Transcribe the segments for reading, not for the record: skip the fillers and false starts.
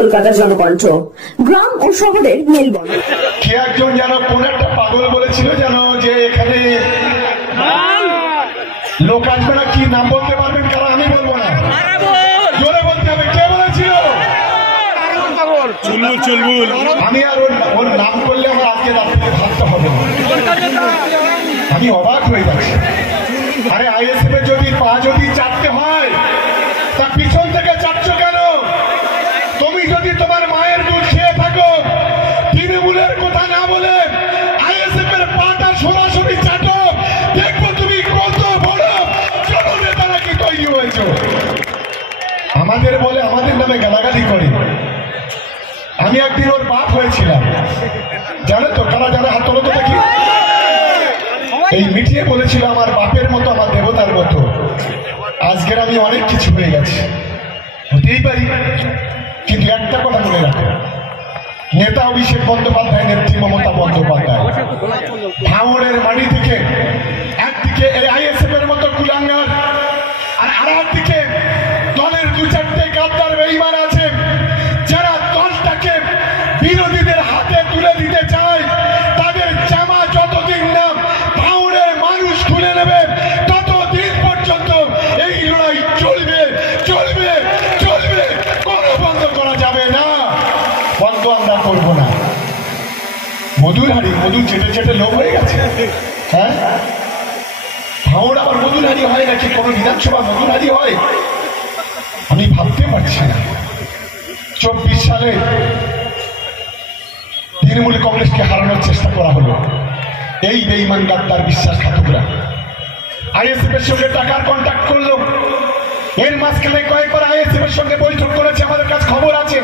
কলকাতার জনকণ্ঠ, গ্রাম ও শহরের মেলবন্ধন। কে একজন যেন কোন একটা পাগল বলেছিল যেন যে এখানে লোক আসবে না, কি নাম বলতে পারবেন? কারণ আমি বলবো না, জোরে বলতে হবে। কে বলেছিল? আমি আর ওর নাম করলে আমার আজকে রাত্রিতে ভাবতে হবে না। আমি অবাক হয়ে যাচ্ছি। আরে আইএসএফ এর যদি পা যদি চাটতে হয় তা পিছন থেকে চাটছ কেন? তুমি যদি তোমার মায়ের দুধ খেয়ে থাকো, তৃণমূলের কথা না বলে আইএসএফ এর পাটা সরাসরি চাটো, দেখবো তুমি কত বড় জননেতা নাকি তৈরি হয়েছো। আমাদের বলে আমাদের নামে গালাগালি করে। আমি একদিন ওর বাপ হয়েছিলাম, জানো তো? কারা যারা হাত তোলো তো দেখি। এই মিটিয়ে বলেছিল আমার বাপের মতো, আমার দেবতার মতো। আজকের আমি অনেক কিছু হয়ে গেছি, হতেই পারি, কিন্তু একটা কথা মনে রাখো, নেতা অভিষেক বন্দ্যোপাধ্যায়, নেত্রী মমতা বন্দ্যোপাধ্যায় ভাঙড়ের মাটি থেকে একদিকে এই আইএসএফ এর মতো কুলাঙ্গার, আর আরেকদিকে দলের দু চারটে গাদ্দার বেঈমান আছে যারা দলটাকে বিরোধীদের হাতে তুলে দিতে চায়। তাদের জামা যতদিন না ভাঙড়ের মানুষ খুলে নেবে ততদিন পর্যন্ত এই লড়াই চলবে চলবে চলবে, কোনো বন্ধ করা যাবে না। বন্ধ আমরা করব না। মধুর হাড়ি, মধু চেটে চেটে লোক হয়ে গেছে। হ্যাঁ, ভাঙড় আবার মধুর হাড়ি হয় নাকি? কোনো বিধানসভা মধুর হাড়ি হয়? আমি ভাবতে পারছি না। 24 সালে তৃণমূল কংগ্রেসকে হারানোর চেষ্টা করা হলো এই বেঈমান গাদ্দার বিশ্বাসঘাতকরা। আইএসএফ এর সঙ্গে টাকার কন্ট্যাক্ট করলো। এর মাঝখানে কয়েকবার আইএসএফ এর সঙ্গে বৈঠক করেছে, আমাদের কাছে খবর আছে।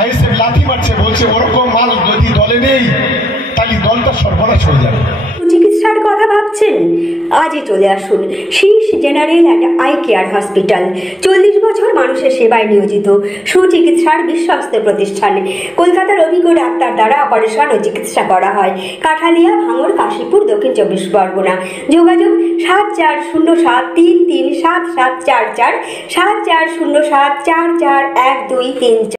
আইএসএফ লাথি মারছে, বলছে ওরকম মাল যদি দলে নেই তাহলে দলটা সর্বনাশ হয়ে যাবে। চিকিৎসার কথা ভাবছেন? আজই চলে আসুন শীর্ষ general and eye care hospital. 40 বছর মানুষের সেবায় নিয়োজিত সুচিকিৎসার বিশ্বস্ত প্রতিষ্ঠান। কলকাতার অভিজ্ঞ ডাক্তার দ্বারা অপারেশন ও চিকিৎসা করা হয়। কাঠালিয়া, ভাঙড়, কাশীপুর, দক্ষিণ 24 পরগনা। যোগাযোগ 7407337744, 7407441234।